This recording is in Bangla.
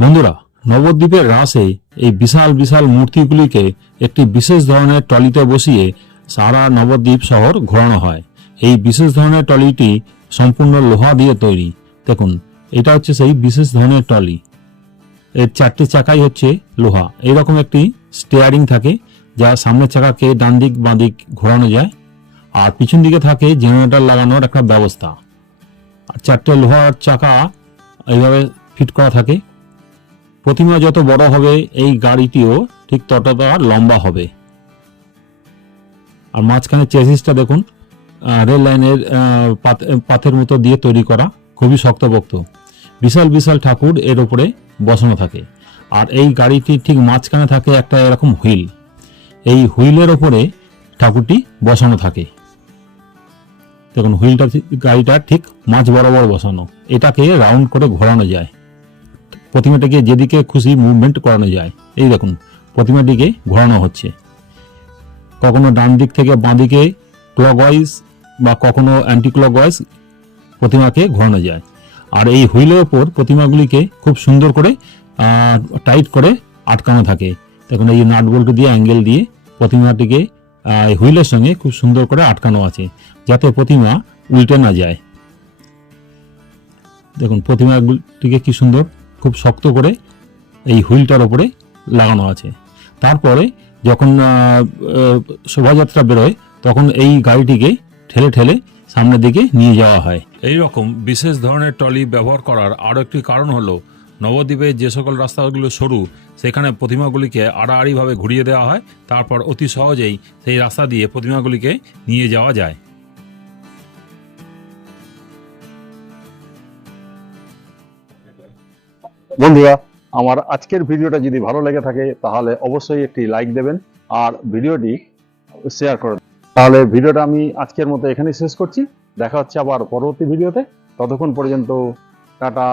বন্ধুরা, নবদ্বীপের রাসে এই বিশাল বিশাল মূর্তিগুলিকে একটি বিশেষ ধরনের টলিতে বসিয়ে সারা নবদ্বীপ শহর ঘোরানো হয়। এই বিশেষ ধরনের টলিটি সম্পূর্ণ লোহা দিয়ে তৈরি। দেখুন, এটা হচ্ছে সেই বিশেষ ধরনের টলি এর চারটে চাকাই হচ্ছে লোহা। এইরকম একটি স্টিয়ারিং থাকে, যা সামনের চাকাকে ডান দিক বাঁ দিক ঘোরানো যায়। আর পিছন দিকে থাকে জেনারেটর লাগানোর একটা ব্যবস্থা। আর চারটে লোহার চাকা এইভাবে ফিট করা থাকে। প্রতিমা যত বড় হবে এই গাড়িটিও ঠিক ততটা লম্বা হবে। আর মাঝখানে চেসিসটা দেখুন রেল লাইনের পাথের মতো দিয়ে তৈরি করা, খুবই শক্তপোক্ত। বিশাল বিশাল ঠাকুর এর উপরে বসানো থাকে। আর এই গাড়িটি ঠিক মাঝখানে থাকে একটা এরকম হুইল। এই হুইলের ওপরে ঠাকুরটি বসানো থাকে। দেখুন, হুইলটা গাড়িটা ঠিক মাঝ বরাবর বসানো। এটাকে রাউন্ড করে ঘোরানো যায়। প্রতিমাটিকে যেদিকে খুশি মুভমেন্ট করানো যায়। এই দেখুন, প্রতিমাটিকে ঘোরানো হচ্ছে। কখনো ডান দিক থেকে বাঁ দিকে ক্লকওয়াইজ বা কখনো অ্যান্টি ক্লকওয়াইজ প্রতিমাকে ঘোরানো যায়। আর এই হুইলের ওপর প্রতিমাগুলিকে খুব সুন্দর করে টাইট করে আটকানো থাকে। দেখুন, এই নাট বল্ট দিয়ে অ্যাঙ্গেল দিয়ে প্রতিমাটিকে হুইলের সঙ্গে খুব সুন্দর করে আটকানো আছে, যাতে প্রতিমা উল্টে না যায়। দেখুন, প্রতিমাগুলিকে কি সুন্দর খুব শক্ত করে এই হুইলটার ওপরে লাগানো আছে। তারপরে যখন শোভাযাত্রা বেরোয়, তখন এই গাড়িটিকে ঠেলে ঠেলে সামনের দিকে নিয়ে যাওয়া হয়। এই রকম বিশেষ ধরনের ট্রলি ব্যবহার করার আরও একটি কারণ হলো, নবদ্বীপে যে সকল রাস্তাগুলো সরু, সেখানে প্রতিমাগুলিকে আড়াআড়িভাবে ঘুরিয়ে দেওয়া হয়। তারপর অতি সহজেই সেই রাস্তা দিয়ে প্রতিমাগুলিকে নিয়ে যাওয়া যায়। বন্ধুরা, আমার আজকের ভিডিওটা যদি ভালো লেগে থাকে, তাহলে অবশ্যই একটি লাইক দেবেন আর ভিডিওটি শেয়ার করে। তাহলে ভিডিওটা আমি আজকের মতো এখানেই শেষ করছি। দেখা হচ্ছে আবার পরবর্তী ভিডিওতে। ততক্ষণ পর্যন্ত, টাটা।